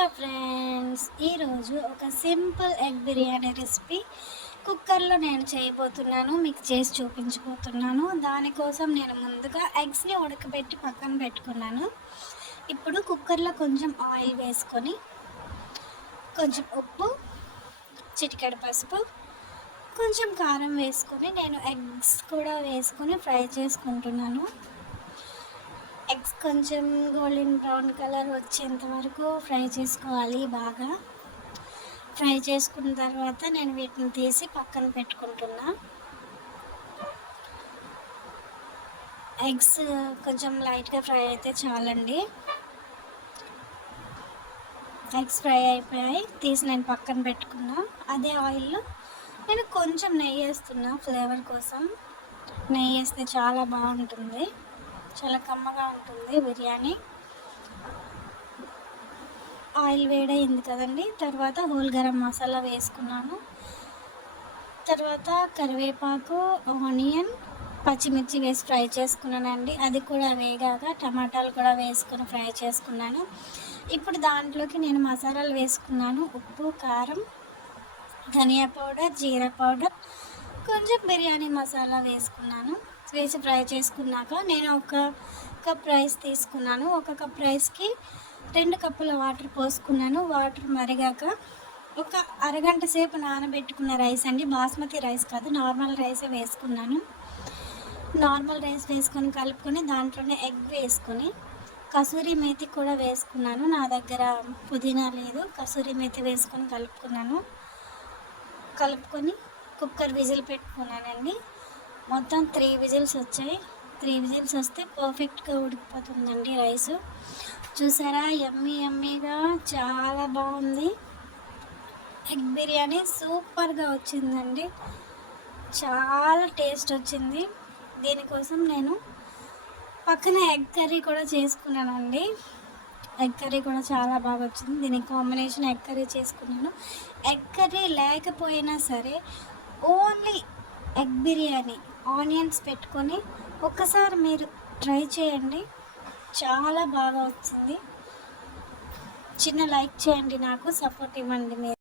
Hello friends, ఈరోజు ఒక simple egg biryani recipe కుక్కర్లో నేను చేయబోతున్నాను. మీకు చేసి చూపించబోతున్నాను. దానికోసం నేను ముందుగా ఎగ్స్ని ఉడకబెట్టి పక్కన పెట్టుకున్నాను. ఇప్పుడు కుక్కర్లో కొంచెం ఆయిల్ వేసుకొని, కొంచెం ఉప్పు, చిటికెడు పసుపు, కొంచెం కారం వేసుకొని నేను ఎగ్స్ కూడా వేసుకొని ఫ్రై చేసుకుంటున్నాను. ఎగ్స్ కొంచెం గోల్డెన్ బ్రౌన్ కలర్ వచ్చేంత వరకు ఫ్రై చేసుకోవాలి. బాగా ఫ్రై చేసుకున్న తర్వాత నేను వీటిని తీసి పక్కన పెట్టుకుంటున్నా. ఎగ్స్ కొంచెం లైట్గా ఫ్రై అయితే చాలండి. ఎగ్స్ ఫ్రై అయిపోయాయి, తీసి నేను పక్కన పెట్టుకున్నా. అదే ఆయిల్లో నేను కొంచెం నెయ్యి వేస్తున్నా. ఫ్లేవర్ కోసం నెయ్యి వేస్తే చాలా బాగుంటుంది, చాలా కమ్మగా ఉంటుంది బిర్యానీ. ఆయిల్ వేడైంది కదండి. తర్వాత హోల్ గరం మసాలా వేసుకున్నాను. తర్వాత కరివేపాకు, ఆనియన్, పచ్చిమిర్చి వేసి ఫ్రై చేసుకున్నానండి. అది కూడా వేగాక టమాటాలు కూడా వేసుకొని ఫ్రై చేసుకున్నాను. ఇప్పుడు దాంట్లోకి నేను మసాలాలు వేసుకున్నాను. ఉప్పు, కారం, ధనియా పౌడర్, జీరా పౌడర్, కొంచెం బిర్యానీ మసాలా వేసుకున్నాను. వేసి ఫ్రై చేసుకున్నాక నేను ఒక కప్ రైస్ తీసుకున్నాను. ఒక కప్ రైస్కి 2 కప్పుల వాటర్ పోసుకున్నాను. వాటర్ మరిగాక ఒక అరగంట సేపు నానబెట్టుకున్న రైస్ అండి, బాస్మతి రైస్ కాదు, నార్మల్ రైసే వేసుకున్నాను. నార్మల్ రైస్ వేసుకొని కలుపుకొని దాంట్లోనే ఎగ్ వేసుకొని కసూరి మేతి కూడా వేసుకున్నాను. నా దగ్గర పుదీనా లేదు, కసూరి మేతి వేసుకొని కలుపుకొని కుక్కర్ విజిల్ పెట్టుకున్నానండి. మొత్తం 3 విజిల్స్ వచ్చాయి. 3 విజిల్స్ వస్తే పర్ఫెక్ట్గా ఉడికిపోతుందండి రైస్. చూసారా, యమ్మీగా చాలా బాగుంది. ఎగ్ బిర్యానీ సూపర్గా వచ్చిందండి, చాలా టేస్ట్ వచ్చింది. దీనికోసం నేను పక్కన ఎగ్ కర్రీ కూడా చేసుకున్నానండి. ఎగ్ కర్రీ కూడా చాలా బాగా వచ్చింది. దీనికి కాంబినేషన్ ఎగ్ కర్రీ చేసుకున్నాను. ఎగ్ కర్రీ లేకపోయినా సరే ఓన్లీ ఎగ్ బిర్యానీ ఆనియన్స్ పెట్టుకొని ఒక్కసారి మీరు ట్రై చేయండి, చాలా బాగా వచ్చింది. చిన్న లైక్ చేయండి, నాకు సపోర్ట్ ఇవ్వండి మీరు.